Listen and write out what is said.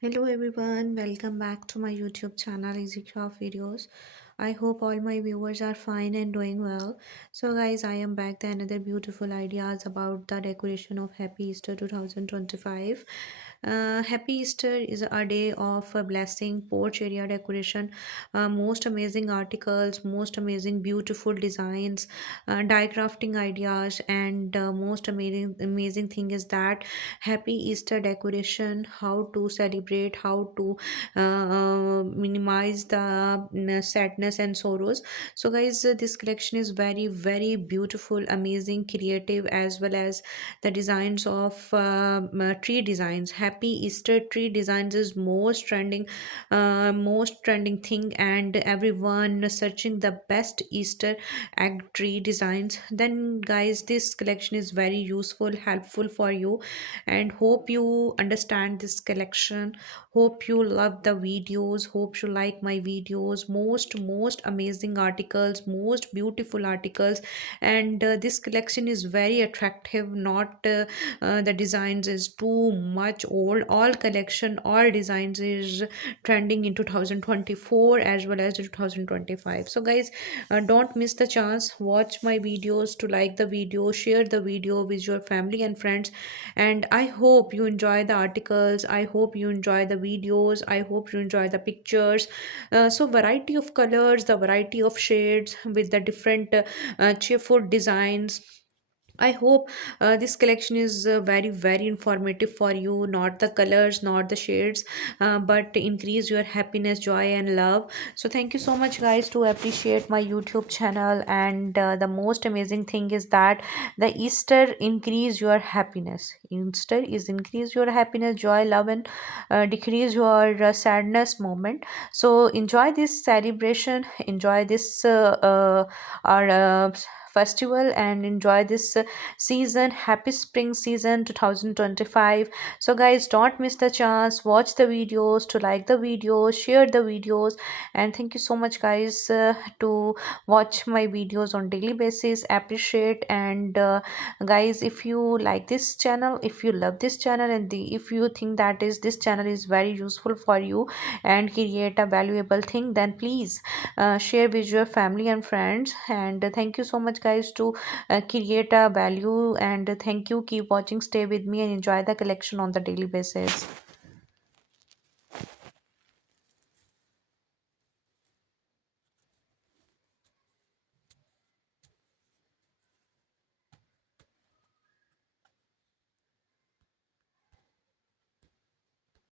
Hello everyone, welcome back to my YouTube channel Easy Craft Videos. I hope all my viewers are fine and doing well. So guys, I am back with another beautiful ideas about the decoration of Happy Easter 2025. Happy Easter is a day of blessing, porch area decoration, most amazing articles, most amazing beautiful designs, die crafting ideas, and most amazing thing is that Happy Easter decoration, how to celebrate, how to minimize the sadness and sorrows. So guys, this collection is very beautiful, amazing, creative, as well as the designs of tree designs. Happy Easter tree designs is most trending thing, and everyone searching the best Easter egg tree designs. Then guys, this collection is very useful, helpful for you, and hope you understand this collection. Hope you love the videos, hope you like my videos. Most amazing articles, most beautiful articles, and this collection is very attractive. Not the designs is too much old. All collection, all designs is trending in 2024 as well as 2025. So guys, don't miss the chance. Watch my videos, to like the video, share the video with your family and friends, and I hope you enjoy the articles. I hope you enjoy the videos. I hope you enjoy the pictures. So variety of colors, the variety of shades with the different cheerful designs. I hope this collection is very informative for you. Not the colors, not the shades, but increase your happiness, joy, and love. So thank you so much, guys, to appreciate my YouTube channel. And the most amazing thing is that the Easter increase your happiness. Easter is increase your happiness, joy, love, and decrease your sadness moment. So enjoy this celebration, enjoy this our festival, and enjoy this season. Happy spring season 2025. So guys, don't miss the chance. Watch the videos, to like the videos, share the videos, and thank you so much, guys, to watch my videos on daily basis. Appreciate. And guys, if you like this channel, if you love this channel, and if you think that is this channel is very useful for you and create a valuable thing, then please share with your family and friends. And thank you so much, guys, to create a value. And thank you, keep watching, stay with me, and enjoy the collection on the daily basis.